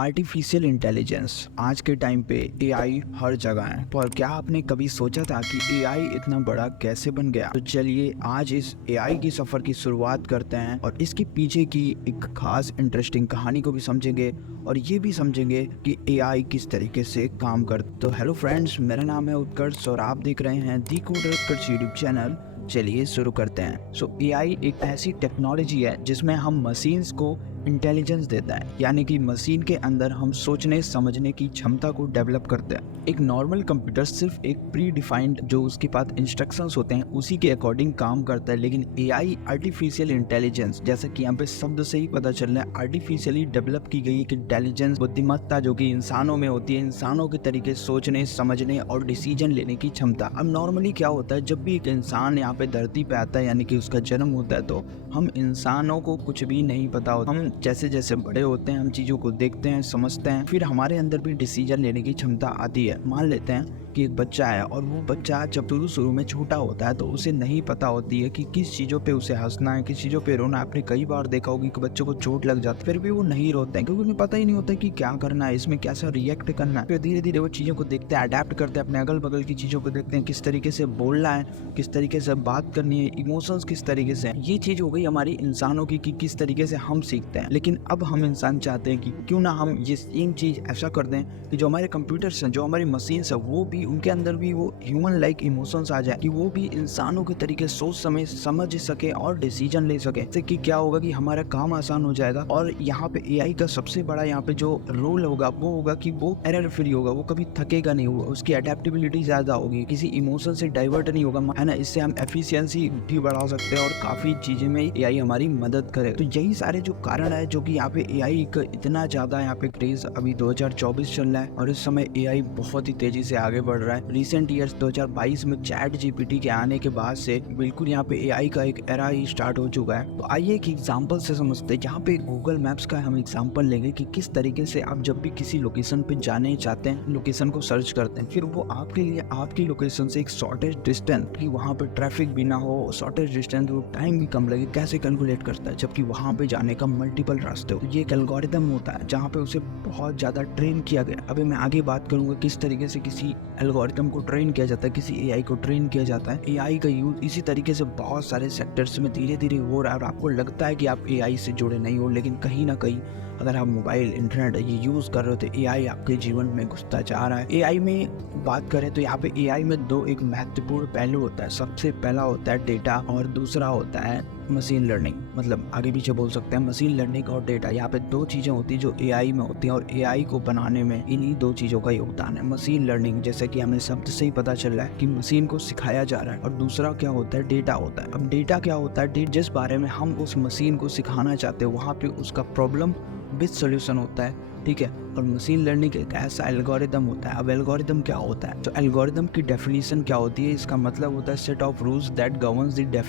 Artificial intelligence आज के time पे एआई हर जगह है। पर क्या आपने कभी सोचा था कि एआई इतना बड़ा कैसे बन गया? तो चलिए आज इस एआई की सफर की शुरुआत करते हैं और इसके पीछे की एक खास इंटरेस्टिंग कहानी को भी समझेंगे और ये भी समझेंगे कि एआई किस तरीके से काम करता। तो हेलो फ्रेंड्स, मेरा नाम है उत्कर्ष और आप देख रहे हैं दी कोडर उत्कर्ष यूट्यूब चैनल। चलिए शुरू करते हैं। सो एआई एक ऐसी टेक्नोलॉजी है जिसमें हम मशीन्स को इंटेलिजेंस देता है, यानी कि मशीन के अंदर हम सोचने समझने की क्षमता को डेवलप करते हैं। एक नॉर्मल कंप्यूटर सिर्फ एक प्री डिफाइंड जो उसके पास इंस्ट्रक्शंस होते हैं उसी के अकॉर्डिंग काम करता है, लेकिन एआई आर्टिफिशियल इंटेलिजेंस, जैसे कि यहाँ पे शब्द से ही पता चल रहा है, आर्टिफिशियली डेवलप की गई एक इंटेलिजेंस बुद्धिमत्ता जो कि इंसानों में होती है, इंसानों के तरीके सोचने समझने और डिसीजन लेने की क्षमता। अब नॉर्मली क्या होता है, जब भी एक इंसान यहाँ पे धरती पे आता है यानी कि उसका जन्म होता है, तो हम इंसानों को कुछ भी नहीं पता होता। हम जैसे जैसे बड़े होते हैं हम चीज़ों को देखते हैं, समझते हैं, फिर हमारे अंदर भी डिसीजन लेने की क्षमता आती है। मान लेते हैं कि एक बच्चा है और वो बच्चा जब शुरू में छोटा होता है तो उसे नहीं पता होती है कि किस चीज़ों पे उसे हंसना है, किस चीज़ों पे रोना है। आपने कई बार देखा होगी कि बच्चों को चोट लग जाती है, फिर भी वो नहीं रोते हैं क्योंकि उन्हें पता ही नहीं होता कि क्या करना है, इसमें कैसा रिएक्ट करना है। फिर धीरे धीरे वो चीज़ों को देखते हैं, अडेप्ट करते हैं, अपने अगल बगल की चीज़ों को देखते हैं, किस तरीके से बोलना है, किस तरीके से बात करनी है, इमोशंस किस तरीके से। ये चीज़ हो गई हमारी इंसानों की कि किस तरीके से हम सीखते हैं। लेकिन अब हम इंसान चाहते हैं कि क्यों ना हम ये सेम चीज़ ऐसा कर दें कि जो हमारे कंप्यूटर्स हैं, जो हमारी मशीन्स है, वो भी उनके अंदर भी वो ह्यूमन लाइक इमोशंस आ जाए, कि वो भी इंसानों के तरीके सोच समझ सके और डिसीजन ले सके। इससे कि क्या होगा कि हमारा काम आसान हो जाएगा। और यहाँ पे एआई का सबसे बड़ा यहाँ पे जो रोल होगा वो होगा कि वो एरर फ्री होगा, वो कभी थकेगा नहीं, होगा उसकी अडेप्टेबिलिटी ज्यादा होगी, किसी इमोशन से डाइवर्ट नहीं होगा, है ना। इससे हम एफिशिएंसी भी बढ़ा सकते हैं और काफी चीजें में एआई हमारी मदद करे। तो यही सारे जो कारण है जो कि यहाँ पे एआई का इतना ज्यादा यहाँ पे क्रेज अभी 2024 चल रहा है और इस समय एआई बहुत ही तेजी से आगे बढ़ रहा है। रिसेंट ईयर्स 2022 में चैट जीपीटी के आने के बाद से बिल्कुल यहाँ पे एआई का एक एरा ही स्टार्ट हो चुका है। तो आइए एक एग्जांपल से समझते हैं। यहाँ पे गूगल मैप्स का हम एग्जांपल लेंगे कि किस तरीके से आप जब भी किसी लोकेशन पे जाने चाहते हैं, लोकेशन को सर्च करते हैं, फिर वो आपके लिए आपकी लोकेशन से एक शॉर्टेस्ट डिस्टेंस, कि वहाँ पे ट्रैफिक भी ना हो, शॉर्टेस्ट डिस्टेंस हो, टाइम भी कम लगे, कैसे कैलकुलेट करता है, जबकि वहाँ पे जाने का मल्टीपल रास्ते हो। ये एक एल्गोरिदम होता है जहाँ पे उसे बहुत ज्यादा ट्रेन किया गया। अभी मैं आगे बात करूंगा किस तरीके से किसी एल्गोरिदम को ट्रेन किया जाता है, किसी एआई को ट्रेन किया जाता है। एआई का यूज इसी तरीके से बहुत सारे सेक्टर्स में धीरे धीरे हो रहा है और आपको लगता है कि आप एआई से जुड़े नहीं हो, लेकिन कहीं ना कहीं अगर आप मोबाइल इंटरनेट ये यूज कर रहे हो तो एआई आपके जीवन में घुसता जा रहा है। एआई में बात करें तो यहाँ पे एआई में दो एक महत्वपूर्ण पहलू होता है। सबसे पहला होता है डेटा और दूसरा होता है मशीन लर्निंग। मतलब आगे पीछे बोल सकते हैं मशीन लर्निंग और डेटा। यहाँ पे दो चीजें होती है जो एआई में होती हैं और एआई को बनाने में इन्हीं दो चीजों का योगदान है। मशीन लर्निंग जैसे कि हमें शब्द से ही पता चल रहा है कि मशीन को सिखाया जा रहा है, और दूसरा क्या होता है, डेटा होता है। अब डेटा क्या होता है, जिस बारे में हम उस मशीन को सिखाना चाहते हैं वहाँ पे उसका प्रॉब्लम विद सोल्यूशन होता है, ठीक है। और मशीन लर्निंग एक ऐसा एल्गोरिदम होता है। अब एल्गोरिदम क्या होता है, तो एल्गोरिदम की डेफिनेशन क्या होती है, इसका मतलब होता है set of rules that governs the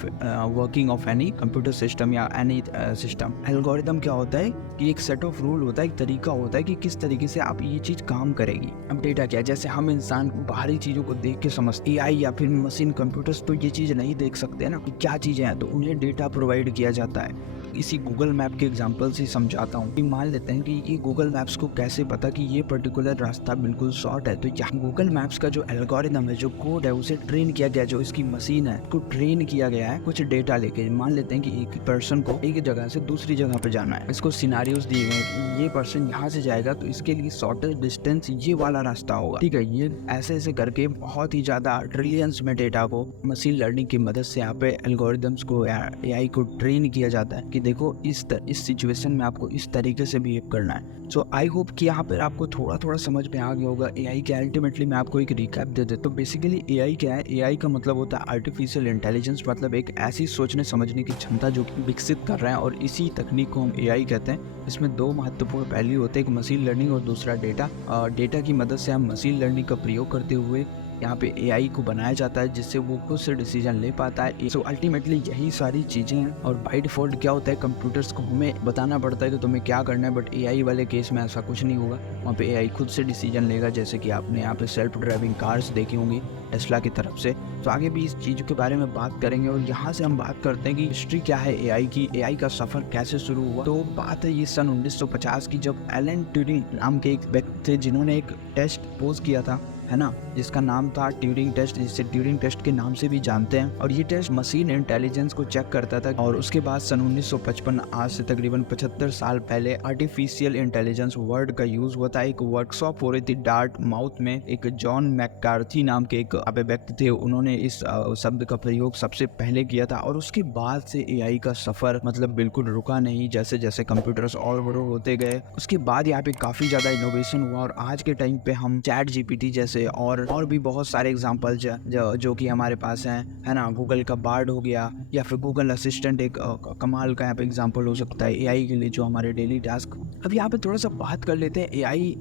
working of any computer system या एनी सिस्टम। एल्गोरिदम क्या होता है कि एक सेट ऑफ रूल होता है, एक तरीका होता है कि किस तरीके से आप ये चीज काम करेगी। अब डेटा क्या है, जैसे हम इंसान बाहरी चीजों को देख के समझते, एआई या फिर मशीन कंप्यूटर्स तो ये चीज नहीं देख सकते ना कि क्या चीजें हैं, तो उन्हें डेटा प्रोवाइड किया जाता है। इसी गूगल मैप के एग्जांपल से समझाता हूँ कि मान लेते हैं कि ये गूगल मैप्स को कैसे पता कि ये पर्टिकुलर रास्ता बिल्कुल शॉर्ट है। तो यहाँ गूगल मैप्स का जो एल्गोरिदम है, जो कोड है, उसे ट्रेन किया गया, जो इसकी मशीन है उसको ट्रेन किया गया है कुछ डेटा लेके। मान लेते हैं कि एक पर्सन को एक जगह से दूसरी जगह पे जाना है, इसको सिनारियोस दिए गए कि ये पर्सन यहाँ से जाएगा तो इसके लिए शॉर्टेस्ट डिस्टेंस ये वाला रास्ता होगा, ठीक है। ये ऐसे ऐसे करके बहुत ही ज्यादा ट्रिलियंस में डेटा को मशीन लर्निंग की मदद से यहाँ पे एल्गोरिदम्स को या एआई को ट्रेन किया जाता है कि देखो इस सिचुएशन में आपको इस तरीके से बिहेव करना है। सो आई होप कि यहाँ पर आपको थोड़ा थोड़ा समझ में आ गया होगा एआई क्या। अल्टीमेटली मैं आपको एक रिकैप दे देता हूँ। बेसिकली एआई क्या है, एआई का मतलब होता है आर्टिफिशियल इंटेलिजेंस, मतलब एक ऐसी सोचने समझने की क्षमता जो कि विकसित कर रहे हैं, और इसी तकनीक को हम एआई कहते हैं। इसमें दो महत्वपूर्ण पहलू होते हैं, एक मशीन लर्निंग और दूसरा डेटा। डेटा की मदद से हम मशीन लर्निंग का प्रयोग करते हुए यहाँ पे एआई को बनाया जाता है जिससे वो खुद से डिसीजन ले पाता है। सो अल्टीमेटली यही सारी चीजें हैं। और बाय डिफॉल्ट क्या होता है, कंप्यूटर्स को हमें बताना पड़ता है कि तुम्हें क्या करना है, बट एआई वाले केस में ऐसा कुछ नहीं होगा। वहाँ पे एआई खुद से डिसीजन लेगा, जैसे कि आपने यहाँ पे सेल्फ ड्राइविंग कार्स देखी होंगी टेस्ला की तरफ से। तो आगे भी इस चीज़ों के बारे में बात करेंगे। और यहाँ से हम बात करते हैं कि हिस्ट्री क्या है एआई की, एआई का सफ़र कैसे शुरू हुआ। तो बात है ये सन 1950 की, जब एलन ट्यूरिंग नाम के एक व्यक्ति थे जिन्होंने एक टेस्ट पोज किया था, है ना, जिसका नाम था ट्यूरिंग टेस्ट, जिसे ट्यूरिंग टेस्ट के नाम से भी जानते हैं। और ये टेस्ट मशीन इंटेलिजेंस को चेक करता था। और उसके बाद सन 1955, आज से तकरीबन 75 साल पहले, आर्टिफिशियल इंटेलिजेंस वर्ड का यूज हुआ था। एक वर्कशॉप हो रही थी डार्ट माउथ में, एक जॉन मैककार्थी नाम के एक व्यक्ति थे, उन्होंने इस शब्द का प्रयोग सबसे पहले किया था। और उसके बाद से एआई का सफर मतलब बिल्कुल रुका नहीं। जैसे जैसे कंप्यूटर्स और बड़े होते गए, उसके बाद यहाँ पे काफी ज्यादा इनोवेशन हुआ। और आज के टाइम पे हम चैट जीपीटी जैसे और भी बहुत सारे एग्जांपल जो कि हमारे पास हैं, है ना, गूगल का बार्ड हो गया, या फिर गूगल असिस्टेंट एक कमाल का यहाँ पे एग्जांपल हो सकता है एआई के लिए, जो हमारे डेली टास्क। अब यहाँ पे थोड़ा सा बात कर लेते हैं एआई।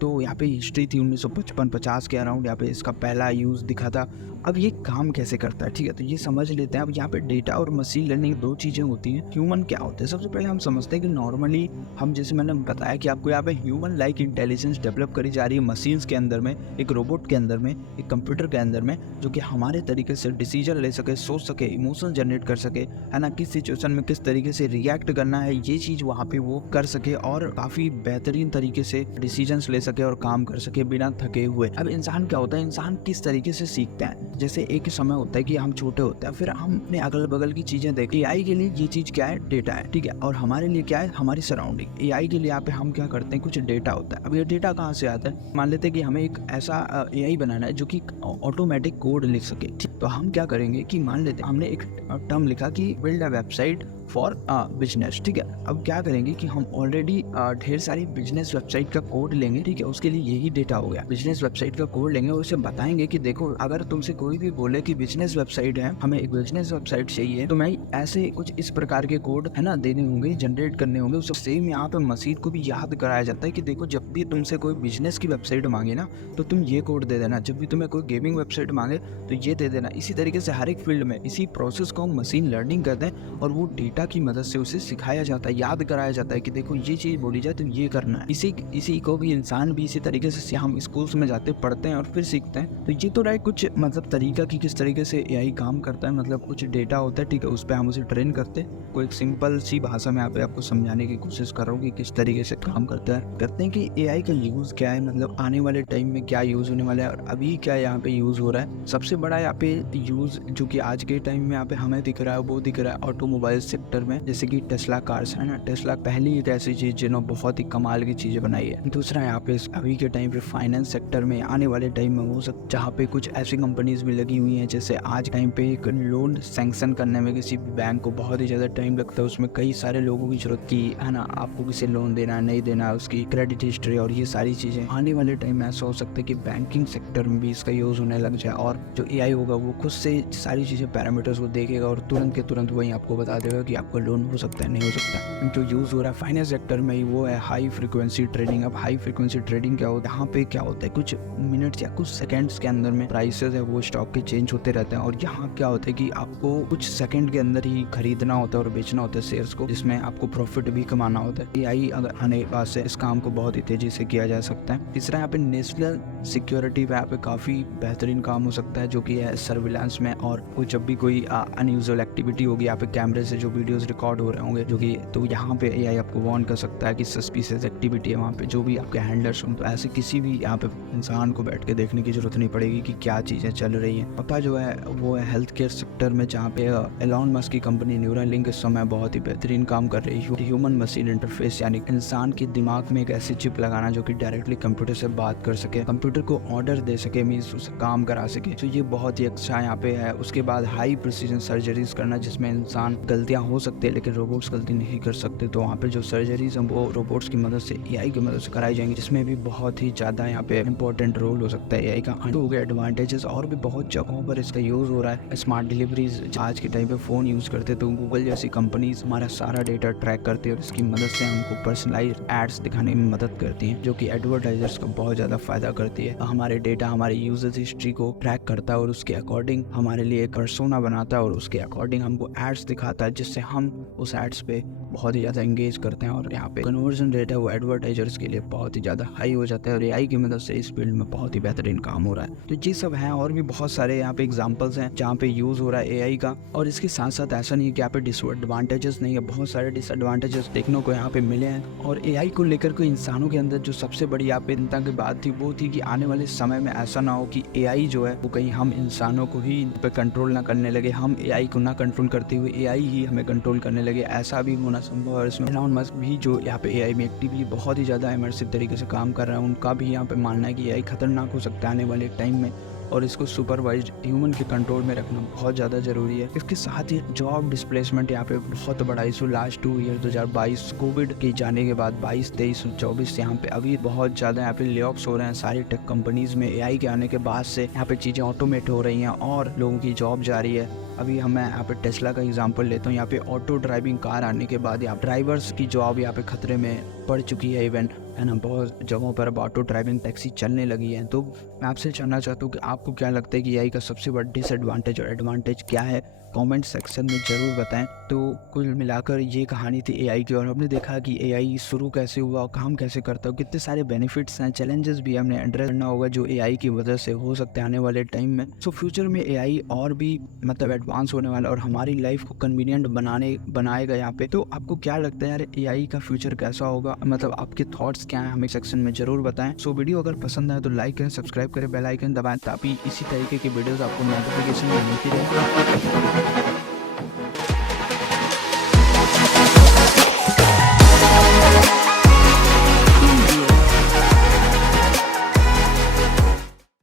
तो यहाँ पे हिस्ट्री थी 1955-50 के अराउंड, यहाँ पे इसका पहला यूज दिखा था। अब ये काम कैसे करता है, ठीक है, तो ये समझ लेते हैं। अब यहाँ पे डेटा और मशीन लर्निंग दो चीजें होती हैं। ह्यूमन क्या होते हैं, सबसे पहले हम समझते हैं कि नॉर्मली हम, जैसे मैंने बताया कि आपको यहाँ पे ह्यूमन लाइक इंटेलिजेंस डेवलप करी जा रही है मशीन्स के अंदर में, एक रोबोट के अंदर में, एक कंप्यूटर के अंदर में, जो कि हमारे तरीके से डिसीजन ले सके, सोच सके, इमोशन जनरेट कर सके, है ना, किस सिचुएशन में किस तरीके से रिएक्ट करना है, ये चीज वहाँ पे वो कर सके और काफी बेहतरीन तरीके से डिसीजंस ले सके और काम कर सके बिना थके हुए। अब इंसान क्या होता है, इंसान किस तरीके से सीखता है। जैसे एक समय होता है कि हम छोटे होते हैं, फिर हम अपने अगल बगल की चीजें देखते हैं। एआई के लिए ये चीज क्या है, डेटा है, ठीक है, और हमारे लिए क्या है, हमारी सराउंडिंग। एआई के लिए यहाँ पे हम क्या करते हैं, कुछ डेटा होता है। अब ये डेटा कहाँ से आता है, मान लेते हैं कि हमें एक ऐसा एआई बनाना है जो कि ऑटोमेटिक कोड लिख सके, ठीक। तो हम क्या करेंगे कि मान लेते हैं हमने एक टर्म लिखा कि build a website for business, ठीक है। अब क्या करेंगे कि हम ऑलरेडी ढेर सारी बिजनेस वेबसाइट का कोड लेंगे, ठीक है, उसके लिए यही डेटा हो गया। बिजनेस वेबसाइट का कोड लेंगे और उसे बताएंगे कि देखो, अगर तुमसे कोई भी बोले कि बिजनेस वेबसाइट है, हमें एक बिजनेस वेबसाइट चाहिए, तो मैं ऐसे कुछ इस प्रकार के कोड, है ना, देने होंगे, जनरेट करने होंगे। उससे सेम यहाँ पे मशीन को भी याद कराया जाता है कि देखो, जब भी तुमसे कोई बिजनेस की वेबसाइट मांगे ना, तो तुम ये कोड दे देना। जब भी तुम्हें कोई गेमिंग वेबसाइट मांगे तो ये दे देना। इसी तरीके से हर एक फील्ड में इसी प्रोसेस को हम मशीन लर्निंग करते हैं और वो डेटा की मदद से उसे सिखाया जाता है, याद कराया जाता है कि देखो, ये चीज बोली जाए तो ये करना है। इसी को भी इंसान भी इसी तरीके से हम स्कूल्स में जाते पढ़ते हैं और फिर सीखते हैं। तो ये तो रहा कुछ मतलब तरीका कि किस तरीके से एआई काम करता है। मतलब कुछ डेटा होता है, ठीक है, उस पर हम उसे ट्रेन करते हैं। कोई एक सिंपल सी भाषा में यहाँ पे आपको समझाने की कोशिश कर रहा हूँ कि किस तरीके से काम करता है। कहते हैं कि एआई का यूज क्या है, मतलब आने वाले टाइम में क्या यूज होने वाला है और अभी क्या यहाँ पे यूज हो रहा है। सबसे बड़ा यहाँ पे यूज जो कि आज के टाइम में यहाँ पे हमें दिख रहा है, वो दिख रहा है ऑटोमोबाइल सेक्टर में, जैसे कि टेस्ला कार्स है ना। टेस्ला पहली एक ऐसी चीज जिन्होंने बहुत ही कमाल की चीजें बनाई है। दूसरा यहाँ पे अभी के टाइम पे फाइनेंस सेक्टर में, आने वाले टाइम में हो सकता जहाँ पे कुछ ऐसी कंपनीज भी लगी हुई हैं, जैसे आज टाइम पे एक लोन सैंक्शन करने में किसी बैंक को बहुत ही ज्यादा टाइम लगता है। उसमें कई सारे लोगों की जरूरत की, है ना, आपको किसी लोन देना है नहीं देना, उसकी क्रेडिट हिस्ट्री और ये सारी चीजें। आने वाले टाइम में ऐसा हो सकता है कि बैंकिंग सेक्टर में भी इसका यूज होने लग जाए और जो एआई होगा वो खुद से सारी चीजें पैरामीटर्स को देखेगा और तुरंत के तुरंत वही आपको बता देगा कि आपका लोन हो सकता है नहीं हो सकता। जो यूज हो रहा है फाइनेंस सेक्टर में ही, वो है हाई फ्रीक्वेंसी ट्रेडिंग। अब हाई फ्रीक्वेंसी ट्रेडिंग क्या होता है, यहाँ पे क्या होता है, कुछ मिनट्स या कुछ सेकंड्स के अंदर में प्राइसेस है वो स्टॉक के चेंज होते रहते हैं। और यहाँ क्या होता है कि आपको कुछ सेकंड के अंदर ही खरीदना होता है और बेचना होता है शेयर्स को, जिसमें आपको प्रॉफिट भी कमाना होता है। एआई अगर आने के बाद से इस काम को बहुत ही तेजी से किया जा सकता है। तीसरा यहाँ पे नेशनल सिक्योरिटी पे यहाँ पे काफी बेहतरीन काम हो सकता है, जो कि है सर्विलांस में। और जब भी कोई अनयूजुअल एक्टिविटी होगी, यहाँ पे कैमरे से जो वीडियोस रिकॉर्ड हो रहे होंगे, जो कि तो यहाँ पे एआई आपको वार्न कर सकता है कि सस्पिशियस एक्टिविटी है वहाँ पे, जो भी आपके हैंडलर्स हों। तो ऐसे किसी भी यहाँ पे इंसान को बैठ के देखने की जरूरत नहीं पड़ेगी कि क्या चीजें चल रही हैं। पता जो है वो है हेल्थ केयर सेक्टर में, जहाँ पे एलॉन मस्क की कंपनी न्यूरालिंक इस समय बहुत ही बेहतरीन काम कर रही है। ह्यूमन मशीन इंटरफेस, यानी इंसान के दिमाग में एक ऐसी चिप लगाना जो कि डायरेक्टली कंप्यूटर से बात कर सके, कंप्यूटर को ऑर्डर दे सके, मीन्स उसे काम करा सके। तो ये बहुत ही अच्छा यहाँ पे है। उसके बाद हाई प्रिसीजन सर्जरीज करना, जिसमें इंसान गलतियां हो सकती है लेकिन रोबोट्स गलती नहीं कर सकते। तो वहाँ पे जो सर्जरीज हैं वो रोबोट्स की मदद से, एआई की मदद से कराई जाएंगी, जिसमें भी बहुत ही ज़्यादा यहाँ पे इंपॉर्टेंट रोल हो सकता है एआई का। हो गया एडवांटेजेस, और भी बहुत जगहों पर इसका यूज़ हो रहा है। स्मार्ट डिलीवरीज, आज के टाइम पे फ़ोन यूज़ करते तो गूगल जैसी कंपनीज हमारा सारा डेटा ट्रैक करती है और इसकी मदद से हमको पर्सनलाइज्ड एड्स दिखाने में मदद करती हैं, जो कि एडवर्टाइजर्स को बहुत ज़्यादा फायदा करती है। हमारे डेटा हमारे यूजर्स हिस्ट्री को ट्रैक करता है और उसके अकॉर्डिंग हमारे लिए एक पर्सोना बनाता है और उसके अकॉर्डिंग हमको एड्स दिखाता है, जिससे हम उस एड्स पे बहुत ही ज़्यादा एंगेज करते हैं और यहाँ पे कन्वर्जन रेट है वो एडवर्टाइजर्स के लिए बहुत ही ज़्यादा हाई हो जाता है और एआई की मदद से इस फील्ड में बहुत ही बेहतरीन काम हो रहा है। तो ये सब हैं और भी बहुत सारे यहाँ पे एग्जांपल्स हैं जहाँ पे यूज़ हो रहा है एआई का। और इसके साथ साथ ऐसा नहीं है कि यहाँ पे डिसएडवांटेजेस नहीं है, बहुत सारे डिसएडवांटेजेस देखने को यहाँ पे मिले हैं। और एआई को लेकर के इंसानों के अंदर जो सबसे बड़ी यहाँ पे चिंता की बात थी वो थी कि आने वाले समय में ऐसा ना हो कि एआई जो है वो कहीं हम इंसानों को ही पे कंट्रोल ना करने लगे, हम एआई को ना कंट्रोल करते हुए एआई ही हमें कंट्रोल करने लगे। ऐसा भी होना संभव है। इसमें एलॉन मस्क भी जो यहाँ पे एआई में एक्टिवली बहुत ही ज़्यादा इमर्सिव तरीके से काम कर रहा है, उनका भी यहाँ पे मानना है कि एआई खतरनाक हो सकता है आने वाले टाइम में और इसको सुपरवाइज्ड ह्यूमन के कंट्रोल में रखना बहुत ज़्यादा ज़रूरी है। इसके साथ ही जॉब डिस्प्लेसमेंट यहाँ पे बहुत बड़ा इशू लास्ट 2 ईयर 2022 कोविड के जाने के बाद 22, 23, 24 यहाँ पे अभी बहुत ज़्यादा यहाँ पे लेऑफ्स हो रहे हैं सारी टेक कंपनीज में। एआई के आने के बाद से यहाँ पे चीज़ें ऑटोमेट हो रही हैं और लोगों की जॉब जा रही है। अभी मैं यहाँ पे टेस्ला का एग्जांपल लेता हूँ। यहाँ पे ऑटो ड्राइविंग कार आने के बाद यहाँ ड्राइवर्स की जॉब यहाँ पे खतरे में पड़ चुकी है इवन, है ना। बहुत जगहों पर अब ऑटो ड्राइविंग टैक्सी चलने लगी है। तो मैं आपसे जानना चाहता हूँ कि आपको क्या लगता है कि एआई का सबसे बड़ा डिसएडवांटेज और एडवांटेज क्या है, कमेंट सेक्शन में ज़रूर बताएं। तो कुल मिलाकर ये कहानी थी एआई की और हमने देखा कि एआई शुरू कैसे हुआ और काम कैसे करता है, कितने सारे बेनिफिट्स हैं, चैलेंजेस भी हमने एड्रेस करना होगा जो एआई की वजह से हो सकते हैं आने वाले टाइम में। सो फ्यूचर में एआई और भी मतलब एडवांस होने वाला और हमारी लाइफ को कन्वीनियंट बनाएगा यहाँ पे। तो आपको क्या लगता है यार एआई का फ्यूचर कैसा होगा, मतलब आपके थॉट्स क्या हैं, हमें सेक्शन में ज़रूर बताएं। सो वीडियो अगर पसंद आए तो लाइक करें, सब्सक्राइब करें, बेल आइकन दबाएं ताकि इसी तरीके की वीडियोस आपको नोटिफिकेशन में मिलती रहे।